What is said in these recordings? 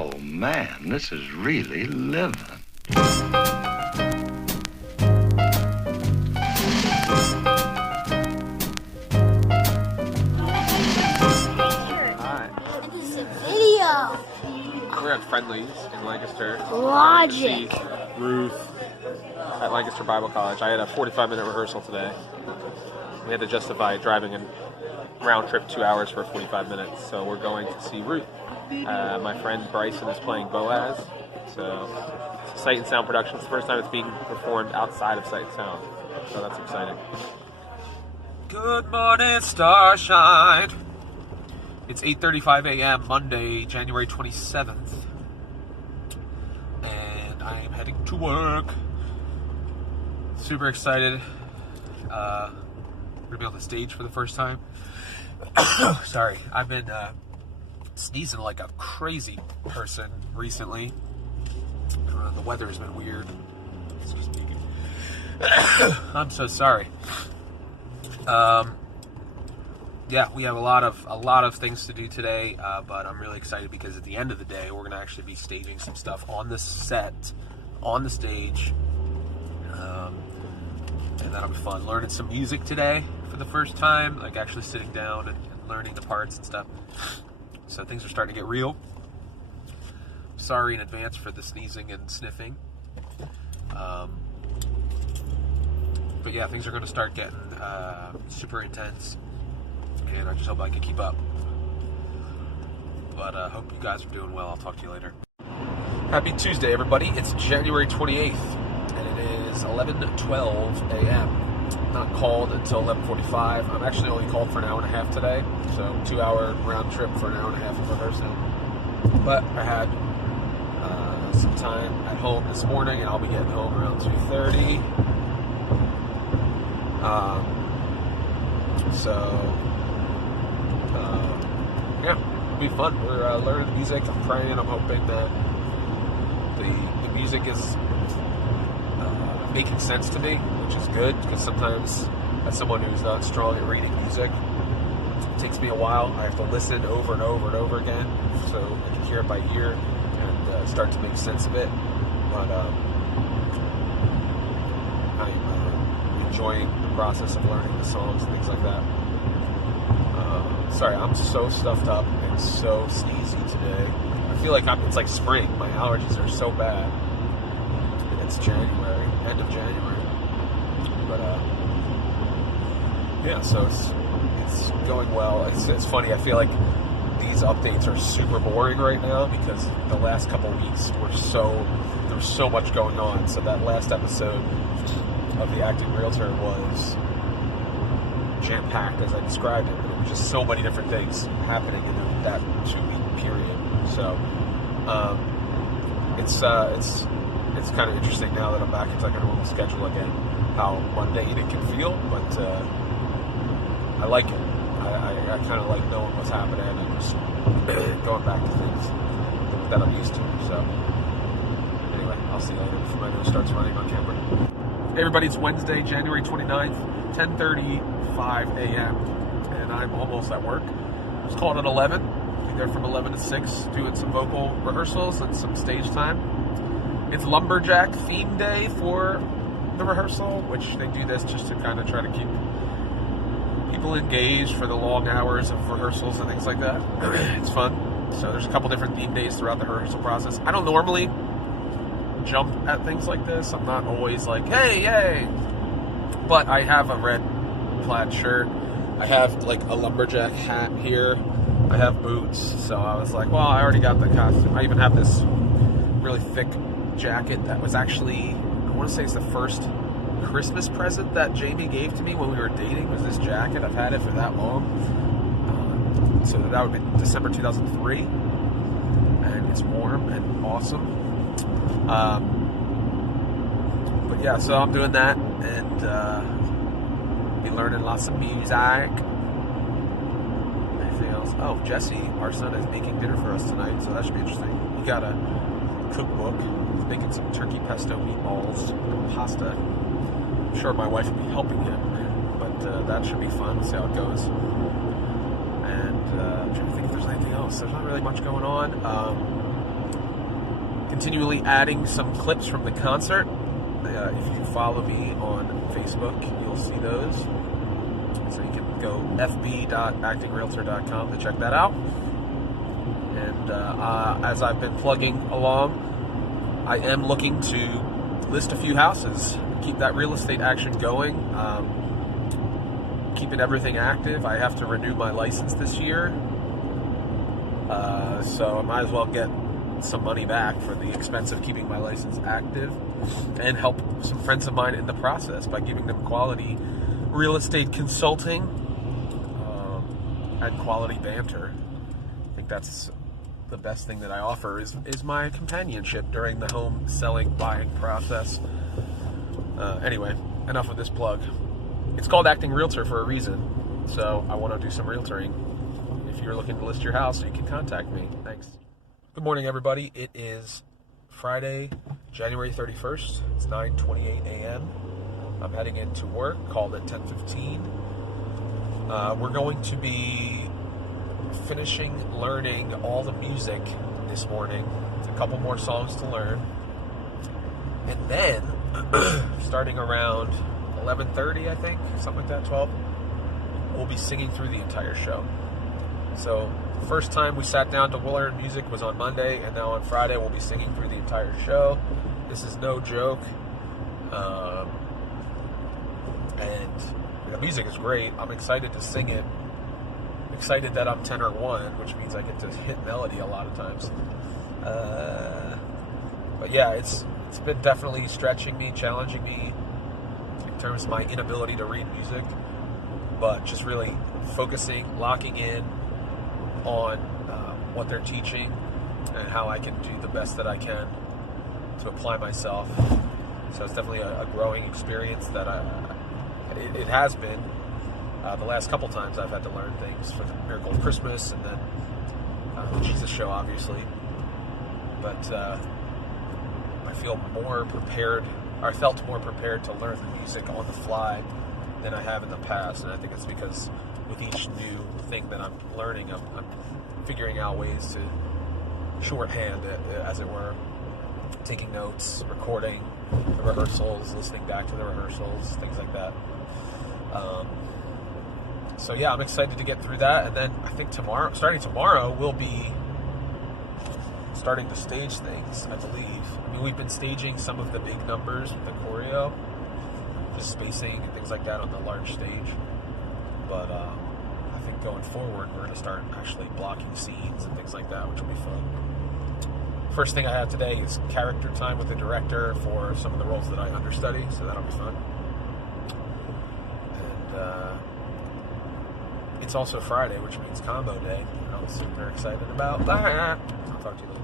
Oh, man, this is really living. We're at Friendly's in Lancaster. Logic. See Ruth at Lancaster Bible College. I had a 45-minute rehearsal today. We had to justify driving a round trip 2 hours for 45 minutes. So we're going to see Ruth. My friend Bryson is playing Boaz. So it's a Sight and Sound production. It's the first time it's being performed outside of Sight and Sound. So that's exciting. Good morning, Starshine. It's 8:35 a.m. Monday, January 27th, and I am heading to work. Super excited. We're gonna be on the stage for the first time. Sorry, I've been sneezing like a crazy person recently. The weather's been weird. Excuse me. I'm so sorry. Yeah, we have a lot of things to do today, but I'm really excited because at the end of the day, we're going to actually be staging some stuff on the set, on the stage, and that'll be fun. Learning some music today for the first time, like actually sitting down and learning the parts and stuff. So things are starting to get real. Sorry in advance for the sneezing and sniffing. But yeah, things are going to start getting super intense. And I just hope I can keep up. But I hope you guys are doing well. I'll talk to you later. Happy Tuesday, everybody. It's January 28th, and it is 11:12 a.m. Not called until 11:45. I'm actually only called for an hour and a half today, so 2-hour round trip for an hour and a half of rehearsal. But I had some time at home this morning, and I'll be getting home around 2:30. Yeah, it'll be fun. We're learning music. I'm praying. I'm hoping that the music is making sense to me, which is good, because sometimes, as someone who's not strong at reading music, it takes me a while. I have to listen over and over and over again so I can hear it by ear and start to make sense of it. But I'm enjoying the process of learning the songs and things like that. Sorry, I'm so stuffed up and so sneezy today. I feel like it's like spring. My allergies are so bad. And it's January, end of January. But yeah, so it's going well. It's funny. I feel like these updates are super boring right now because the last couple weeks there was so much going on. So that last episode of the Acting Realtor was jam-packed as I described it. There were just so many different things happening in that 2-week period. So it's kind of interesting now that I'm back into like a normal schedule again, how mundane it can feel, but I like it. I kind of like knowing what's happening and just going back to things that I'm used to. So anyway, I'll see you later before my nose starts running on camera. Hey everybody, it's Wednesday, January 29th, 10:35 a.m. and I'm almost at work. I was called at 11. I'll be there from 11 to 6 doing some vocal rehearsals and some stage time. It's Lumberjack theme day for the rehearsal, which they do this just to kind of try to keep people engaged for the long hours of rehearsals and things like that. It's fun. So there's a couple different theme days throughout the rehearsal process. I don't normally jump at things like this. I'm not always like, hey, yay. But I have a red plaid shirt. I have like a lumberjack hat here. I have boots. So I was like, well, I already got the costume. I even have this really thick jacket that was actually, I want to say it's the first Christmas present that Jamie gave to me when we were dating, was this jacket. I've had it for that long. So that would be December 2003. And it's warm and awesome. But yeah, so I'm doing that and be learning lots of music. Anything else? Oh, Jesse, our son, is making dinner for us tonight, so that should be interesting. He got a cookbook. He's making some turkey pesto meatballs and pasta. I'm sure my wife will be helping him, but that should be fun. We'll see how it goes. And I'm trying to think if there's anything else. There's not really much going on. continually adding some clips from the concert. If you follow me on Facebook, you'll see those. So you can go fb.actingrealtor.com to check that out. And as I've been plugging along, I am looking to list a few houses, keep that real estate action going, keeping everything active. I have to renew my license this year, so I might as well get some money back for the expense of keeping my license active and help some friends of mine in the process by giving them quality real estate consulting and quality banter. I think that's the best thing that I offer is my companionship during the home selling, buying process. Anyway, enough of this plug. It's called Acting Realtor for a reason, so I want to do some realtoring. If you're looking to list your house, you can contact me. Thanks. Good morning, everybody. It is Friday, January 31st. It's 9:28 a.m. I'm heading into work, called at 10:15. We're going to be finishing learning all the music this morning. A couple more songs to learn. And then, starting around 11:30, I think, something like that, 12, we'll be singing through the entire show. So, the first time we sat down to learn music was on Monday, and now on Friday we'll be singing through the entire show. This is no joke. And the music is great. I'm excited to sing it. Excited that I'm tenor 1, which means I get to hit melody a lot of times. But yeah, it's been definitely stretching me, challenging me in terms of my inability to read music, but just really focusing, locking in on what they're teaching and how I can do the best that I can to apply myself. So it's definitely a growing experience that it has been. The last couple times I've had to learn things for the Miracle of Christmas and then the Jesus Show, obviously. But I feel more prepared, or I felt more prepared to learn the music on the fly than I have in the past. And I think it's because with each new thing that I'm learning, I'm figuring out ways to shorthand it, as it were. Taking notes, recording the rehearsals, listening back to the rehearsals, things like that. So yeah, I'm excited to get through that, and then I think starting tomorrow, we'll be starting to stage things, I believe. I mean, we've been staging some of the big numbers with the choreo, just spacing and things like that on the large stage. But I think going forward, we're going to start actually blocking scenes and things like that, which will be fun. First thing I have today is character time with the director for some of the roles that I understudy, so that'll be fun. And it's also Friday, which means combo day. I'm super excited about that. I'll talk to you later.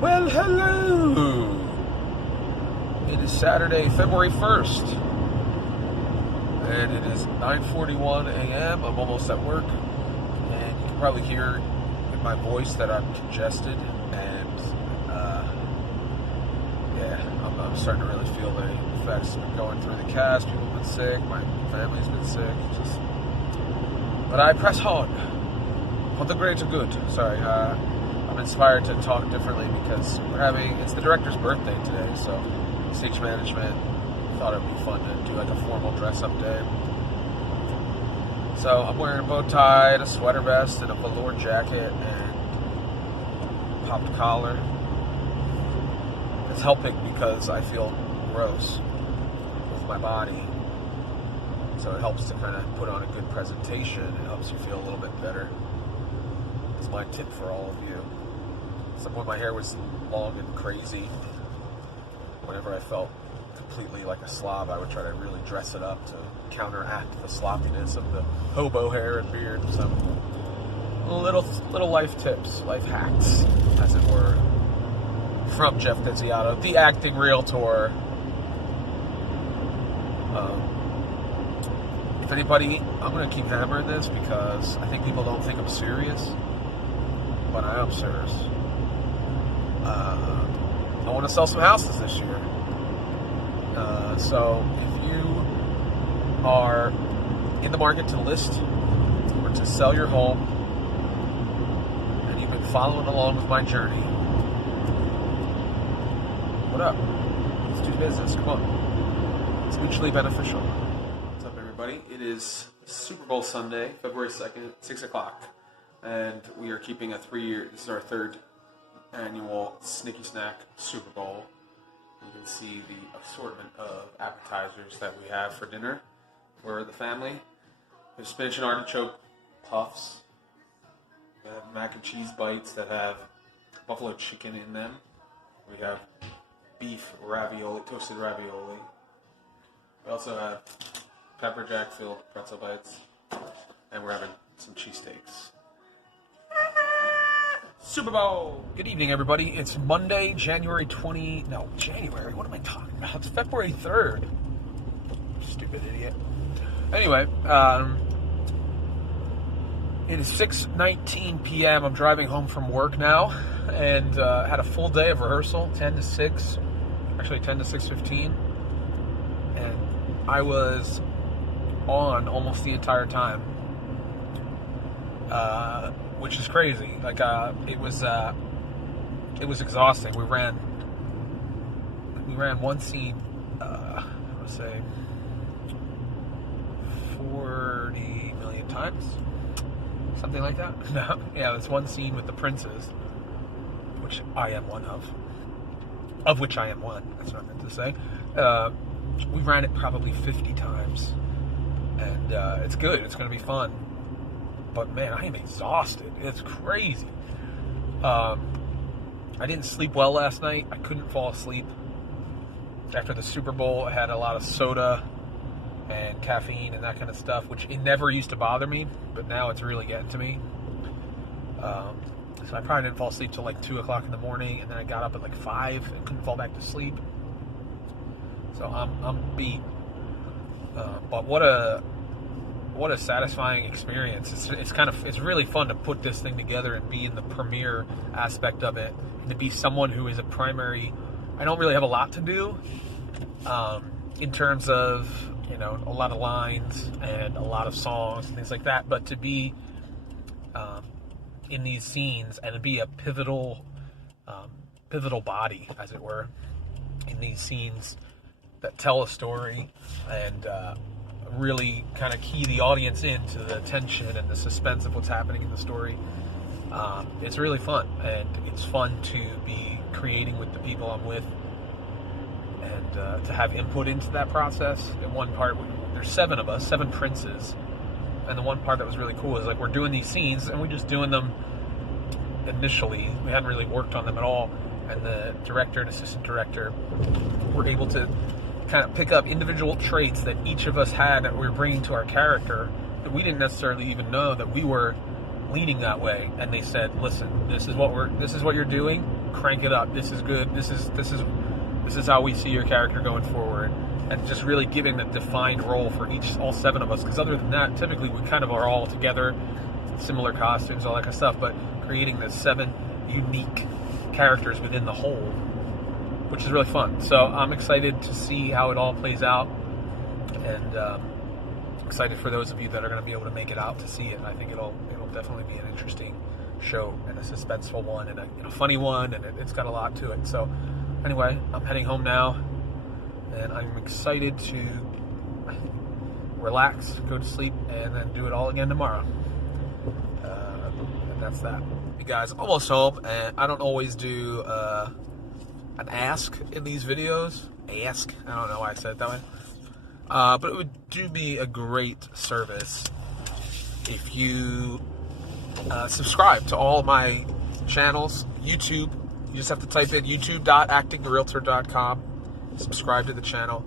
Well, hello! It is Saturday, February 1st. And it is 9:41 a.m. I'm almost at work. And you can probably hear in my voice that I'm congested. And, I'm starting to really feel the effects of going through the cast. People have been sick. My family's been sick. But I press on for the greater good. Sorry, I'm inspired to talk differently because it's the director's birthday today, so stage management thought it would be fun to do like a formal dress-up day. So I'm wearing a bow tie and a sweater vest and a velour jacket and popped collar. It's helping because I feel gross with my body. So it helps to kind of put on a good presentation. It helps you feel a little bit better. It's my tip for all of you. So when my hair was long and crazy, whenever I felt completely like a slob, I would try to really dress it up to counteract the sloppiness of the hobo hair and beard. So little life tips, life hacks, as it were, from Jeff Denziato, the Acting Realtor. If anybody, I'm going to keep hammering this because I think people don't think I'm serious, but I am serious. I want to sell some houses this year. So if you are in the market to list or to sell your home and you've been following along with my journey, What up? Let's do business. Come on. It's mutually beneficial. What's up, everybody? It is Super Bowl Sunday, February 2nd, 6 o'clock. And we are keeping a 3-year, this is our third annual Snicky-Snack Super Bowl. You can see the assortment of appetizers that we have for dinner for the family. We have spinach and artichoke puffs. We have mac and cheese bites that have buffalo chicken in them. We have beef ravioli, toasted ravioli. We also have pepper jack filled pretzel bites. And we're having some cheesesteaks. Super Bowl! Good evening, everybody. It's Monday, January, what am I talking about? It's February 3rd. Stupid idiot. Anyway, it is 6:19 p.m. I'm driving home from work now, and had a full day of rehearsal, 10 to 6, actually 10 to 6:15, and I was on almost the entire time, which is crazy. Like, it was exhausting. We ran one scene, I would say 40 million times. Something like that. No, yeah, there's one scene with the princes, which I am one of which I am one. That's what I meant to say. We ran it probably 50 times, and it's good. It's going to be fun. But man, I am exhausted. It's crazy. I didn't sleep well last night. I couldn't fall asleep. After the Super Bowl, I had a lot of soda and caffeine and that kind of stuff, which it never used to bother me, but now it's really getting to me. So I probably didn't fall asleep till like 2 o'clock in the morning, and then I got up at like 5 and couldn't fall back to sleep. So I'm beat. But what a satisfying experience. It's really fun to put this thing together and be in the premiere aspect of it, and to be someone who is a primary. I don't really have a lot to do in terms of, a lot of lines and a lot of songs and things like that, but to be in these scenes and to be a pivotal body, as it were, in these scenes that tell a story and really kind of key the audience into the tension and the suspense of what's happening in the story. It's really fun, and it's fun to be creating with the people I'm with, and to have input into that process. In one part, there's 7 of us, 7 princes, and the one part that was really cool is, like, we're doing these scenes, and we're just doing them initially. We hadn't really worked on them at all, and the director and assistant director were able to kind of pick up individual traits that each of us had that we were bringing to our character that we didn't necessarily even know that we were leaning that way. And they said, "Listen, this is what you're doing. Crank it up. This is good. This is how we see your character going forward." And just really giving the defined role for all 7 of us. Because other than that, typically we kind of are all together, similar costumes, all that kind of stuff. But creating the 7 unique characters within the whole, which is really fun. So I'm excited to see how it all plays out, and excited for those of you that are going to be able to make it out to see it. I think it'll definitely be an interesting show, and a suspenseful one, and a funny one, and it's got a lot to it. So anyway, I'm heading home now, and I'm excited to relax, go to sleep, and then do it all again tomorrow. And that's that. Hey guys, I'm almost home, and I don't always do an ask in these videos. Ask? I don't know why I said it that way. But it would do me a great service if you subscribe to all my channels. YouTube, you just have to type in youtube.actingrealtor.com. Subscribe to the channel.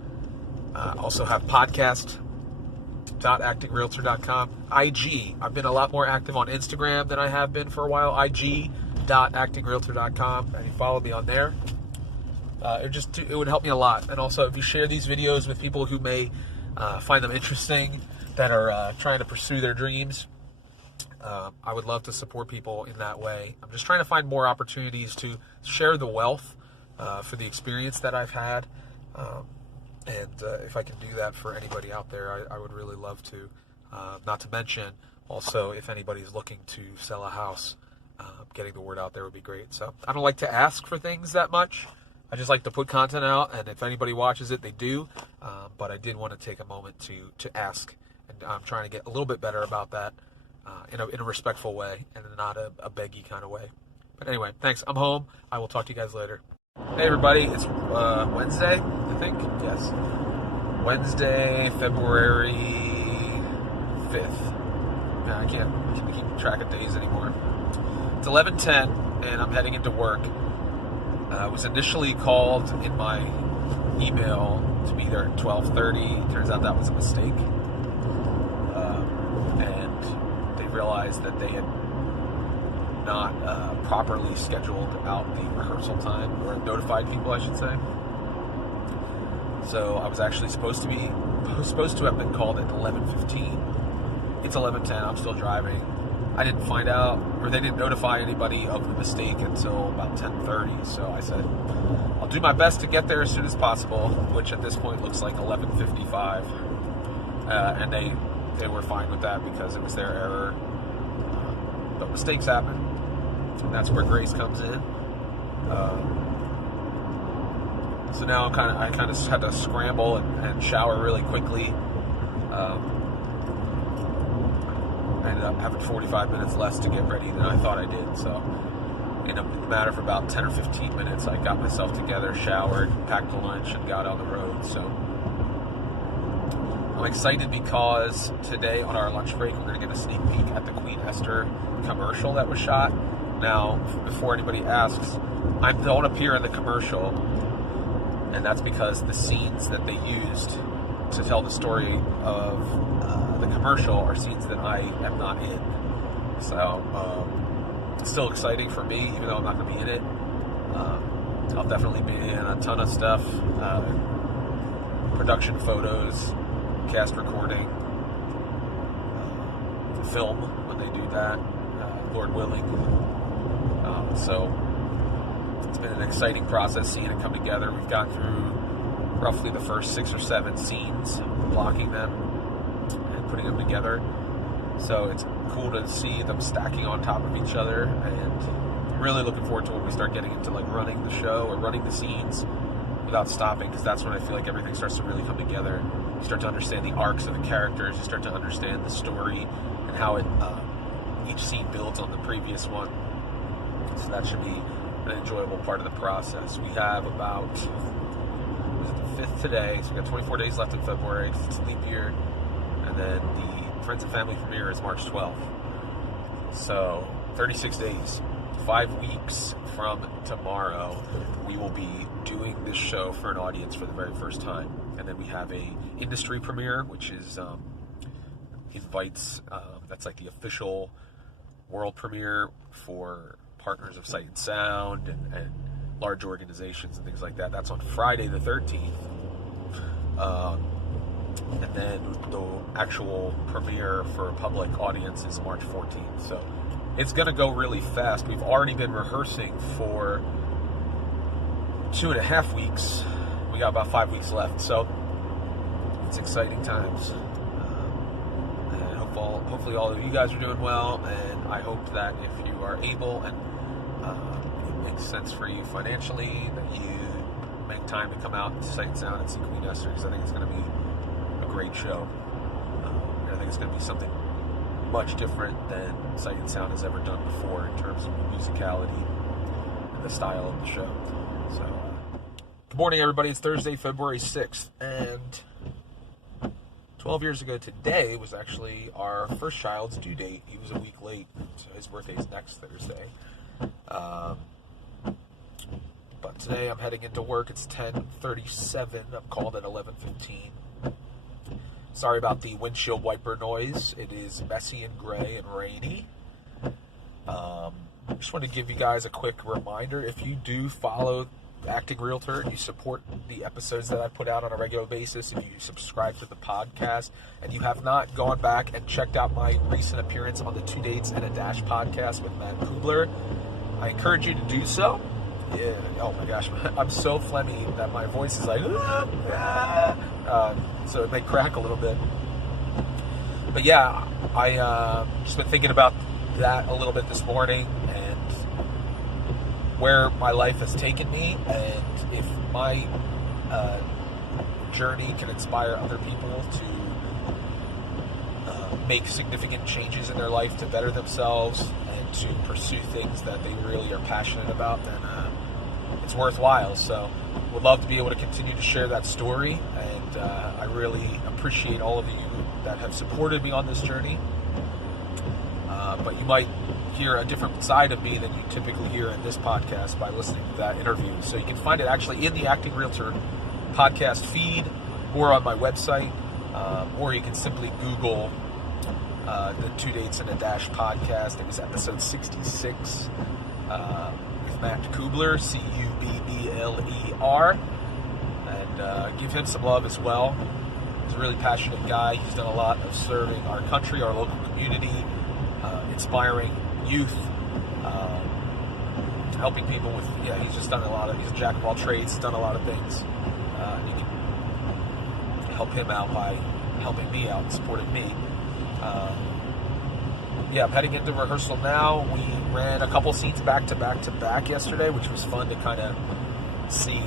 Also have podcast.actingrealtor.com. IG, I've been a lot more active on Instagram than I have been for a while. IG.actingrealtor.com, and you follow me on there. It would help me a lot. And also, if you share these videos with people who may find them interesting, that are trying to pursue their dreams, I would love to support people in that way. I'm just trying to find more opportunities to share the wealth for the experience that I've had. And if I can do that for anybody out there, I would really love to. Not to mention, also, if anybody's looking to sell a house, getting the word out there would be great. So I don't like to ask for things that much. I just like to put content out, and if anybody watches it, they do. But I did want to take a moment to ask, and I'm trying to get a little bit better about that in a respectful way and not a beggy kind of way. But anyway, thanks. I'm home. I will talk to you guys later. Hey everybody, it's Wednesday, I think. Yes, Wednesday, February 5th. I can't keep track of days anymore. It's 11:10, and I'm heading into work. I was initially called in my email to be there at 12:30. Turns out that was a mistake. And they realized that they had not properly scheduled out the rehearsal time, or notified people, I should say. So I was actually supposed to have been called at 11:15. It's 11:10. I'm still driving. I didn't find out, or they didn't notify anybody of the mistake until about 10:30. So I said, I'll do my best to get there as soon as possible, which at this point looks like 11:55. And they were fine with that because it was their error. But mistakes happen, and that's where grace comes in. So now I kind of had to scramble and shower really quickly. I ended up having 45 minutes less to get ready than I thought I did. So in a matter of about 10 or 15 minutes, I got myself together, showered, packed a lunch, and got on the road. So I'm excited because today on our lunch break, we're going to get a sneak peek at the Queen Esther commercial that was shot. Now, before anybody asks, I don't appear in the commercial, and that's because the scenes that they used to tell the story of the commercial are scenes that I am not in. So it's still exciting for me, even though I'm not going to be in it. I'll definitely be in a ton of stuff, production photos, cast recording, film when they do that, Lord willing. So it's been an exciting process seeing it come together. We've got through roughly the first 6 or 7 scenes, blocking them and putting them together. So it's cool to see them stacking on top of each other, and I'm really looking forward to when we start getting into like running the show or running the scenes without stopping, because that's when I feel like everything starts to really come together. You start to understand the arcs of the characters, you start to understand the story and how it each scene builds on the previous one. So that should be an enjoyable part of the process. We have about, the 5th today, so we got 24 days left in February, it's leap year, and then the Friends and Family premiere is March 12th. So 36 days, 5 weeks from tomorrow, we will be doing this show for an audience for the very first time. And then we have a industry premiere, which is invites, that's like the official world premiere for partners of Sight and Sound and large organizations and things like that. That's on Friday the 13th. And then the actual premiere for a public audience is March 14th. So it's going to go really fast. We've already been rehearsing for 2.5 weeks. We got about 5 weeks left. So it's exciting times. And hopefully all of you guys are doing well. And I hope that if you are able and it makes sense for you financially, that you make time to come out and Sight and Sound and see Queen Esther, because I think it's going to be a great show. I think it's going to be something much different than Sight and Sound has ever done before in terms of musicality and the style of the show. So, good morning, everybody. It's Thursday, February 6th, and 12 years ago today was actually our first child's due date. He was a week late, so his birthday is next Thursday. But today I'm heading into work. It's 10:37. I'm called at 11:15. Sorry about the windshield wiper noise. It is messy and gray and rainy. Just want to give you guys a quick reminder. If you do follow Acting Realtor and you support the episodes that I put out on a regular basis, if you subscribe to the podcast and you have not gone back and checked out my recent appearance on the 2 Dates and a Dash podcast with Matt Kubler, I encourage you to do so. Yeah, oh my gosh, I'm so phlegmy that my voice is like, so it may crack a little bit. But yeah, I just been thinking about that a little bit this morning, and where my life has taken me, and if my journey can inspire other people to make significant changes in their life to better themselves and to pursue things that they really are passionate about, then it's worthwhile. So would love to be able to continue to share that story, and I really appreciate all of you that have supported me on this journey. But you might hear a different side of me than you typically hear in this podcast by listening to that interview. So you can find it actually in the Acting Realtor podcast feed or on my website, or you can simply Google the 2 Dates and a Dash podcast. It was episode 66 with Matt Kubler, Cubbler, and give him some love as well. He's a really passionate guy. He's done a lot of serving our country, our local community, inspiring youth, helping people with, he's just done he's a jack of all trades, he's done a lot of things. And you can help him out by helping me out and supporting me. I'm heading into rehearsal now. We ran a couple scenes back to back yesterday, which was fun to kind of see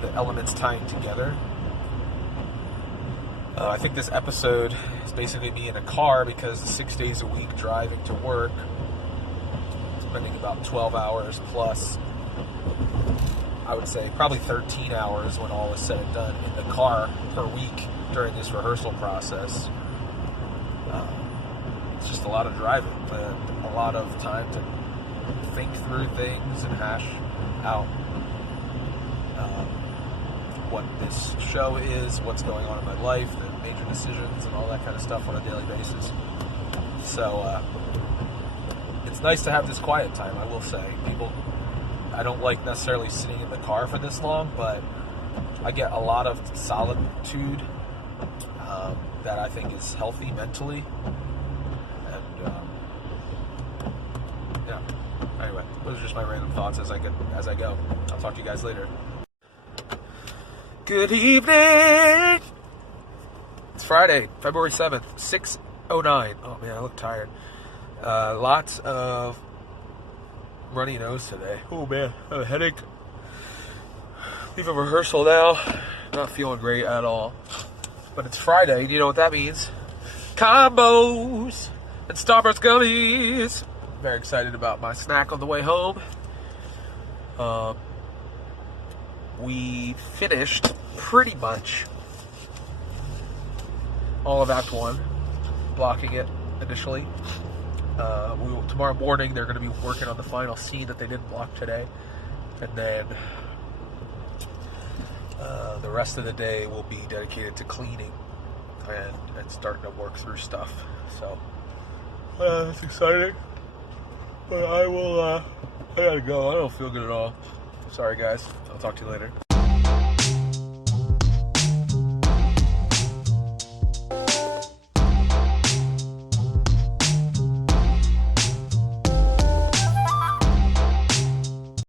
the elements tying together. I think this episode is basically me in a car because 6 days a week driving to work, spending about 12 hours plus, I would say probably 13 hours when all is said and done in the car per week during this rehearsal process. It's just a lot of driving, and a lot of time to think through things and hash out what this show is, what's going on in my life, the major decisions, and all that kind of stuff on a daily basis. So it's nice to have this quiet time, I will say. I don't like necessarily sitting in the car for this long, but I get a lot of solitude that I think is healthy mentally. And anyway, those are just my random thoughts as I go. I'll talk to you guys later. Good evening! It's Friday, February 7th, 6:09. Oh man, I look tired. Lots of runny nose today. Oh man, I have a headache. Leave a rehearsal now. Not feeling great at all. But it's Friday, you know what that means. Combos and Starburst gummies. Very excited about my snack on the way home. We finished pretty much all of Act 1, blocking it initially. Tomorrow morning they're going to be working on the final scene that they didn't block today, and then the rest of the day will be dedicated to cleaning and starting to work through stuff. So it's exciting, but I gotta go. I don't feel good at all. Sorry guys, I'll talk to you later.